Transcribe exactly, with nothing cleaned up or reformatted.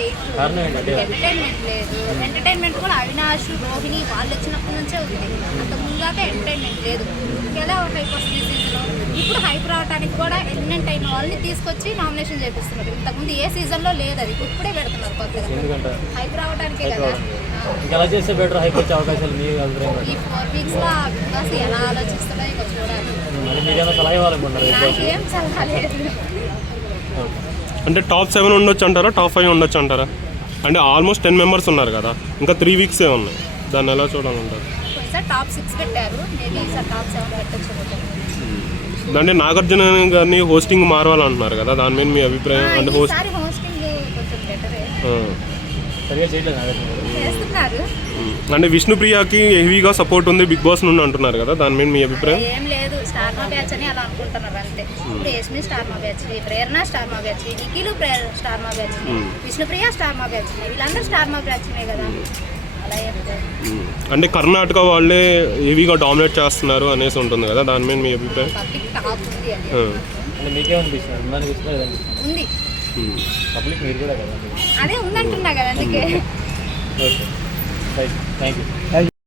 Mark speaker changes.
Speaker 1: Entertainment లేదు. Entertainment కూడా అవినాష్ రోహిణి వాళ్ళు వచ్చినప్పటి నుంచే ఉంది. అంత ముందుగా ఎంటర్టైన్మెంట్ లేదు. ఎలా హైప్ వస్తుంది సీజన్లో. ఇప్పుడు హైప్ రావడానికి కూడా ఎలిమినెంట్ అయిన వాళ్ళని తీసుకొచ్చి నామినేషన్ చేపిస్తున్నారు. ఇంతకుముందు ఏ సీజన్లో లేదు, అది ఇప్పుడే పెడుతున్నారు కొత్తగా. హైప్ రావడానికే కదా. ఈ ఫోర్ వీక్స్లో బిగ్ బాస్ ఎలా ఆలోచిస్తుందో ఇక చూడాలి. నాకేం సలహా లేదు.
Speaker 2: అంటే టాప్ సెవెన్ ఉండొచ్చు అంటారా, టాప్ ఫైవ్ ఉండొచ్చు అంటారా? అంటే ఆల్మోస్ట్ టెన్ మెంబర్స్ ఉన్నారు కదా, ఇంకా త్రీ వీక్సే ఉన్నాయి. దాన్ని ఎలా చూడాలంటారు?
Speaker 1: సార్ టాప్ సిక్స్ పెట్టారు, మేబీ సార్ టాప్ సెవెన్ పెట్టచ్చు.
Speaker 2: అంటే నాగార్జున గారిని హోస్టింగ్ మారవాలంటున్నారు కదా, దాని మీద మీ అభిప్రాయం? అంటే హోస్ట్
Speaker 1: హోస్టింగ్ కొంచెం బెటరే చేస్తున్నారు.
Speaker 2: అంటే విష్ణుప్రియకి హెవీగా సపోర్ట్ ఉంది బిగ్ బాస్ నుండి అంటున్నారు కదా, దాని మీద మీ అభిప్రాయం?
Speaker 1: ఏం లేదు, స్టార్ మా బ్యాచ్ అని అలా అనుకుంటున్నారు అంతే. ఇప్పుడు Yashmi star Maa batch, Prerana star Maa batch, Nikhil star Maa batch, Vishnupriya star Maa batch, వీళ్ళందరూ స్టార్ మా బ్యాచ్ కదా. అలా
Speaker 2: అంటే కర్ణాటక వాళ్ళే హెవీగా డామినేట్ చేస్తున్నారు అనేసి ఉంటుంది కదా, దాని మీద మీ అభిప్రాయం?
Speaker 1: పబ్లిక్ టాక్ ఉంది ఉంది అదే ఉందంటున్నా కదా అందుకే.
Speaker 3: Thank you.